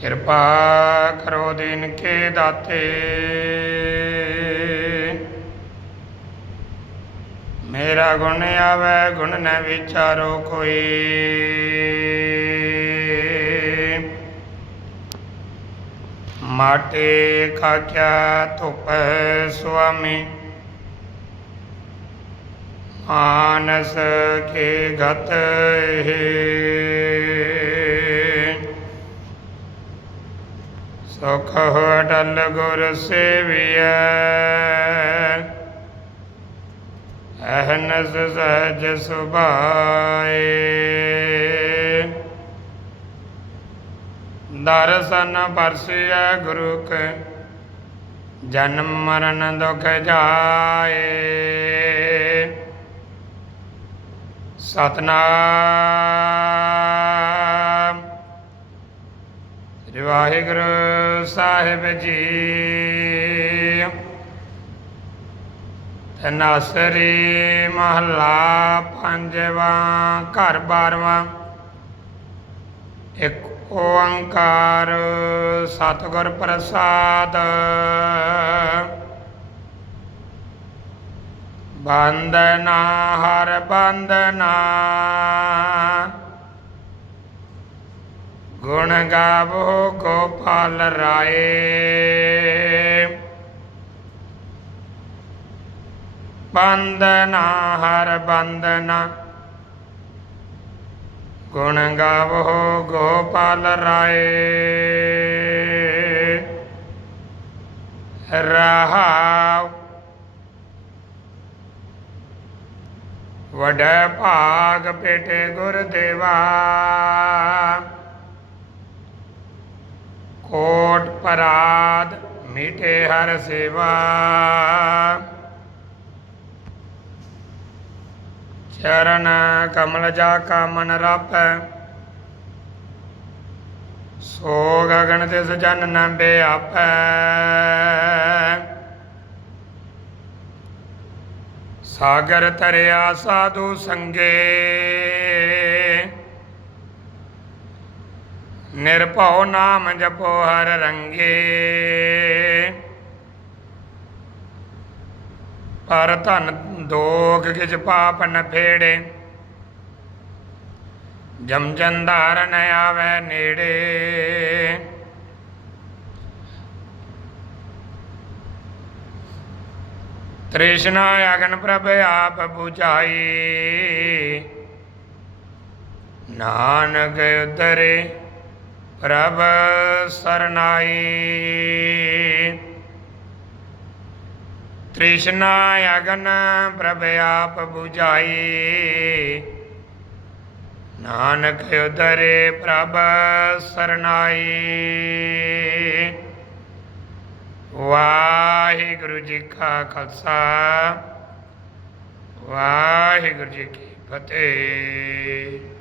ਕਿਰਪਾ ਕਰੋ ਦਿਨ ਕੇ ਦਾਤੇ। ਮੇਰਾ ਗੁਣ ਆਵੇ, ਗੁਣ ਨ ਵਿਚਾਰੋ ਕੋਈ। ਮਾਟੇ ਖਾਕਿਆ ਧੁਪ ਸੁਆਮੀ। ਮਾਨਸ ਕੇ ਗਤ ਹੈ ਸੁਖ ਅਟਲ ਗੁਰ ਸੇਵੀਐ। ਅਹਨਸ ਸਹਜ ਸੁਭਾਏ। ਦਰਸ਼ਨ ਪਰਸਿਐ ਗੁਰੂ ਕੈ ਜਨਮ ਮਰਨ ਦੁਖ ਜਾਏ। ਸਤਨਾਮ। ਵਾਹਿਗੁਰੂ ਸਾਹਿਬ ਜੀ। ਤਨਾਸਰੀ ਮਹਲਾ ਪੰਜਵਾਂ, ਘਰ ਬਾਰਵਾਂ। ਇੱਕ ਓੰਕਾਰ ਸਤਿਗੁਰ ਪ੍ਰਸਾਦ। ਬੰਦਨਾ ਹਰ ਬੰਦਨਾ ਗੁਣ ਗਾਵੋ ਗੋਪਾਲ ਰਾਏ। ਬੰਦਨਾ ਹਰ ਬੰਦਨਾ ਗੁਣ ਗਾਵੋ ਗੋਪਾਲ ਰਾਏ। ਰਹਾਉ ਵਡੈ ਭਾਗ ਪੇਟੇ ਗੁਰ ਦੇਵਾ ਕੋਟ ਪਰਾਦ ਮੀਠੇ ਹਰ ਸੇਵਾ। ਚਰਨ ਕਮਲ ਜਾ ਕਾ ਮਨ ਰਾਪੈ। ਸੋ ਗਗਨ ਤਿਸ ਸਜਨ ਨ ਬਿਆਪੈ। ਸਾਗਰ ਤਰਿਆ ਸਾਧੂ ਸੰਗੇ। ਨਿਰਭਉ ਨਾਮ ਜਪੋ ਹਰ ਰੰਗੇ। ਪਰ ਧਨ ਦੋਗ ਕਿਛ ਪਾਪ ਨ ਫੇੜੇ। ਜਮ ਜੰਦਾਰ ਨ ਆਵੇ ਨੇੜੇ। ਤ੍ਰਿਸ਼ਨਾ ਅਗਨ ਪ੍ਰਭ ਆਪ 부ਝਾਈ ਨਾਨਕ ਉਦਰੇ ਪ੍ਰਭ ਸਰਨਾਈ। ਤ੍ਰਿਸ਼ਨਾ ਅਗਨ ਪ੍ਰਭ ਆਪ 부ਝਾਈ। ਨਾਨਕ ਉਦਰੇ ਪ੍ਰਭ ਸਰਨਾਈ। ਵਾਹਿਗੁਰੂ ਜੀ ਕਾ ਖਾਲਸਾ। ਵਾਹਿਗੁਰੂ ਜੀ ਕੀ ਫਤਿਹ।